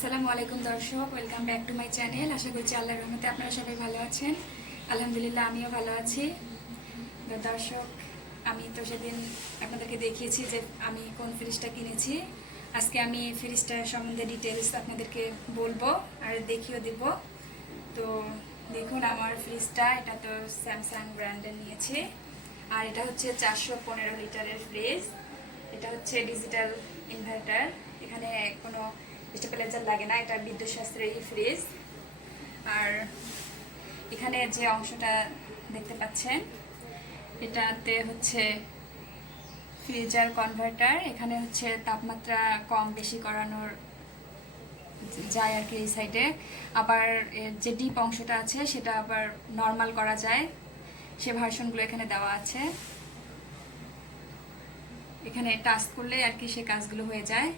আসসালামু আলাইকুম দর্শক, welcome back to my channel. আশা করছি আল্লাহর রহমতে আপনারা সবাই ভালো আছেন। আলহামদুলিল্লাহ আমিও ভালো আছি। তো দর্শক, আমি তো সেদিন আপনাদেরকে দেখিয়েছি যে আমি কোন ফ্রিজটা কিনেছি। আজকে আমি ফ্রিজটার সম্বন্ধে ডিটেলস আপনাদেরকে বলবো আর দেখিয়েও দেব। তো দেখুন আমার ফ্রিজটা, এটা তো স্যামসাং ব্র্যান্ডের নিয়েছি। আর এটা হচ্ছে 415 লিটারের ফ্রিজ। এটা হচ্ছে ডিজিটাল ইনভার্টার, এখানে কোনো স্টেবিলাইজার লাগে না, এটা বিদ্যুৎ সাশ্রয়ী ফ্রিজ। আর এখানে যে অংশটা দেখতে পাচ্ছেন এটাতে হচ্ছে ফ্রিজার কনভার্টার। এখানে হচ্ছে তাপমাত্রা কম বেশি করানোর যায় আর কি এই সাইডে। আবার যে ডিপ অংশটা আছে সেটা আবার নর্মাল করা যায়, সে ভার্সনগুলো এখানে দেওয়া আছে। এখানে টাচ করলে আর কি সে কাজগুলো হয়ে যায়।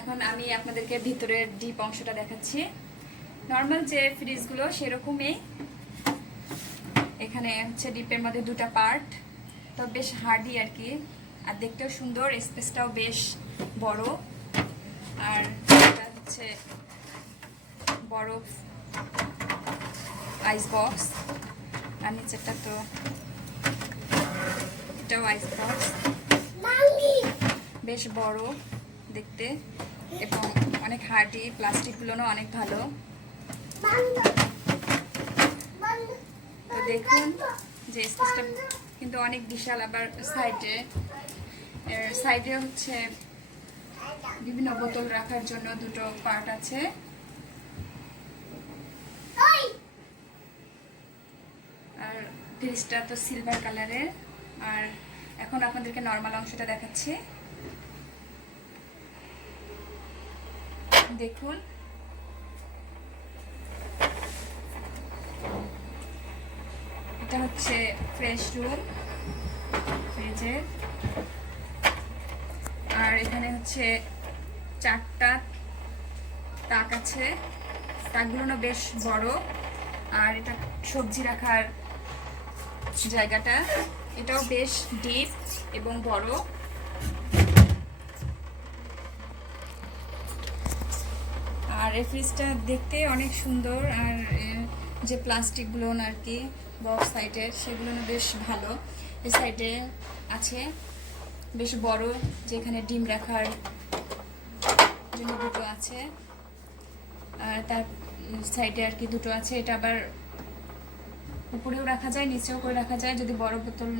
এখন আমি আপনাদেরকে ভিতরের ডিপ অংশটা দেখাচ্ছি। নর্মাল যে ফ্রিজগুলো সেরকমই। এখানে হচ্ছে ডিপের মধ্যে দুটা পার্ট, তো বেশ হার্ডি আর কি, আর দেখতেও সুন্দর, স্পেসটাও বেশ বড়। আর এটা হচ্ছে বরফ আইস বক্স, আর নিচেরটা তো এটাও আইস বক্স, বেশ বড় দেখতে এবং অনেক হার্ডি। প্লাস্টিকগুলো অনেক ভালো। তো দেখুন যে স্পেসটা কিন্তু অনেক বিশাল। আবার সাইডে হচ্ছে বিভিন্ন বোতল রাখার জন্য দুটো পার্ট আছে। আর ফ্রিজটা তো সিলভার কালারের। আর এখন আপনাদেরকে নর্মাল অংশটা দেখাচ্ছি। দেখুন এটা হচ্ছে ফ্রেশ রুম ফ্রিজের। আর এখানে হচ্ছে 4টা তাক আছে, তাকগুলো বেশ বড়। আর এটা সবজি রাখার জায়গাটা, এটাও বেশ ডিপ এবং বড়। আর এই ফ্রিজটা দেখতে অনেক সুন্দর। আর যে প্লাস্টিকগুলো আর কি বক্স সাইডের, সেগুলো বেশ ভালো। এই সাইডে আছে বেশ বড়, যেখানে ডিম রাখার জন্য দুটো আছে। আর তার সাইডে আর কি দুটো আছে। এটা আবার উপরেও রাখা যায়, নিচেও করে রাখা যায়। যদি বড় বোতল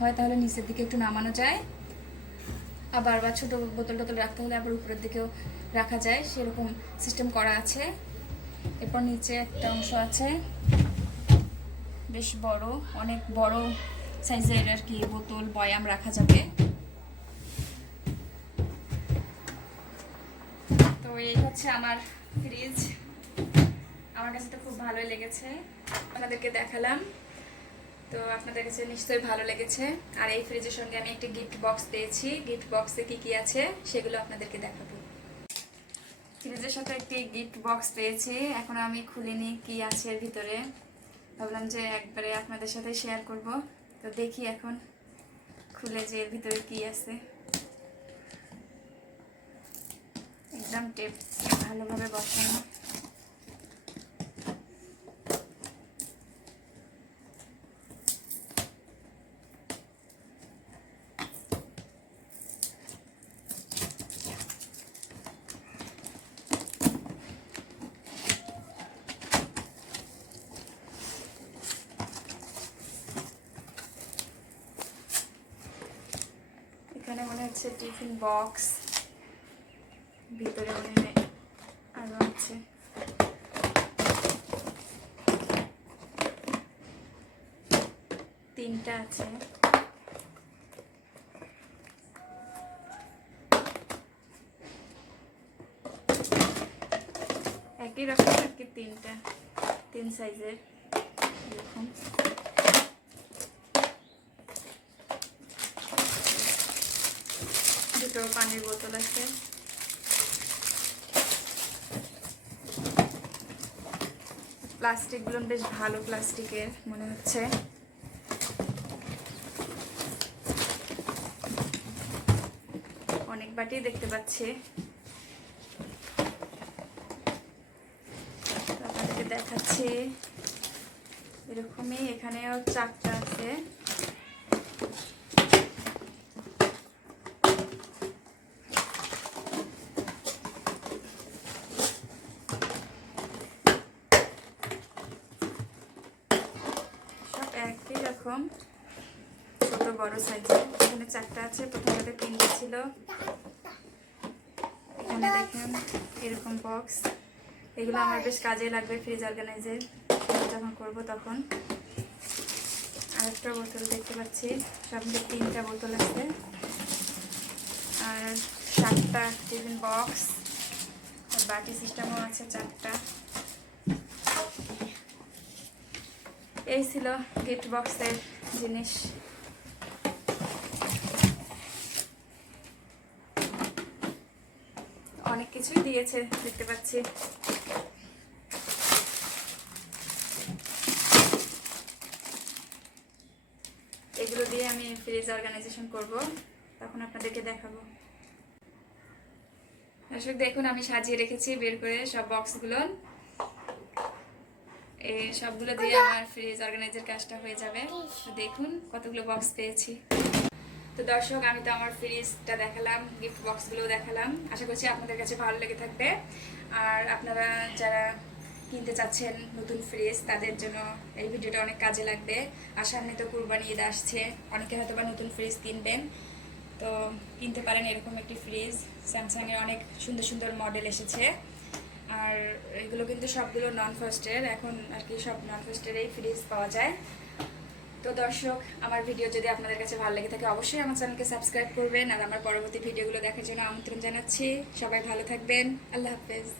হয় তাহলে নিচের দিকে একটু নামানো যায়, আবার ছোট বোতল রাখতে হলে আবার উপরের দিকেও রাখা যায়, সেরকম সিস্টেম করা আছে। এরপর নিচে একটা অংশ আছে বেশ বড়, অনেক বড় সাইজের আর কি বোতল বয়াম রাখা যাবে। তো এই হচ্ছে আমার ফ্রিজ। আমার কাছে তো খুব ভালোই লেগেছে, আপনাদেরকে দেখালাম। তো আপনাদের কাছে নিশ্চয়ই ভালো লেগেছে। আর এই ফ্রিজের সঙ্গে আমি একটি গিফট বক্স পেয়েছি। গিফট বক্সে কি কি আছে সেগুলো আপনাদেরকে দেখাবো। ফ্রিজের সাথে একটি গিফট বক্স পেয়েছি, এখন আমি খুলিনি কি আছে এর ভিতরে। ভাবলাম যে একবারে আপনাদের সাথে শেয়ার করব। তো দেখি এখন খুলে যে এর ভিতরে কি আছে। একদম টেপ ভালোভাবে বসানো। এখানে মনে হচ্ছে টিফিন বক্স, ভিতরে মনে হয় আরো আছে। তিনটা আছে। একই রকম আর কি, তিন সাইজের এরকম। দুটো পানির বোতল আছে। প্লাস্টিকগুলো বেশ ভালো প্লাস্টিকের মনে হচ্ছে। অনেক বাটি দেখতে পাচ্ছি। দেখাচ্ছি, এরকমই এখানেও 4টা আছে। সব একই রকম, ছোট বড় সাইজের। এখানে 4টা আছে, প্রথমে 3টা ছিল। এখানে দেখেন এরকম বক্স, এগুলো আমার বেশ কাজে লাগবে ফ্রিজ অর্গানাইজার যখন করব তখন। আরেকটা বোতল দেখতে পাচ্ছি, সব মিলে 3টা বোতল আছে, আর 7টা টিফিন বক্স, আর বাটি সিস্টেমও আছে 4টা। এই ছিল গিফট বক্সের জিনিস। অনেক কিছুই দিয়েছে দেখতে পাচ্ছি। এগুলো দিয়ে আমি ফ্রিজ অর্গানাইজেশন করব, তখন আপনাদেরকে দেখাবো। দর্শক দেখুন, আমি সাজিয়ে রেখেছি বের করে সব বক্সগুলো। এই সবগুলো দিয়ে আমার ফ্রিজ অর্গানাইজার কাজটা হয়ে যাবে। তো দেখুন কতগুলো বক্স পেয়েছি। তো দর্শক, আমি তো আমার ফ্রিজটা দেখালাম, গিফট বক্সগুলোও দেখালাম। আশা করছি আপনাদের কাছে ভালো লেগে থাকবে। আর আপনারা যারা কিনতে চাচ্ছেন নতুন ফ্রিজ, তাদের জন্য এই ভিডিওটা অনেক কাজে লাগবে। আর সামনে তো কুরবানি ঈদ আসছে, অনেকে হয়তো বা নতুন ফ্রিজ কিনবেন, তো কিনতে পারেন এরকম একটি ফ্রিজ। স্যামসাংয়ের অনেক সুন্দর সুন্দর মডেল এসেছে, আর এগুলো কিন্তু সবগুলো নন ফ্রস্টের। এখন আর কি সব নন ফ্রস্টেরই ফ্রিজ পাওয়া যায়। তো দর্শক, আমার ভিডিও যদি আপনাদের কাছে ভালো লেগে থাকে, অবশ্যই আমার চ্যানেলকে সাবস্ক্রাইব করবেন। আর আমার পরবর্তী ভিডিওগুলো দেখার জন্য আমন্ত্রণ জানাচ্ছি। সবাই ভালো থাকবেন। আল্লাহ হাফেজ।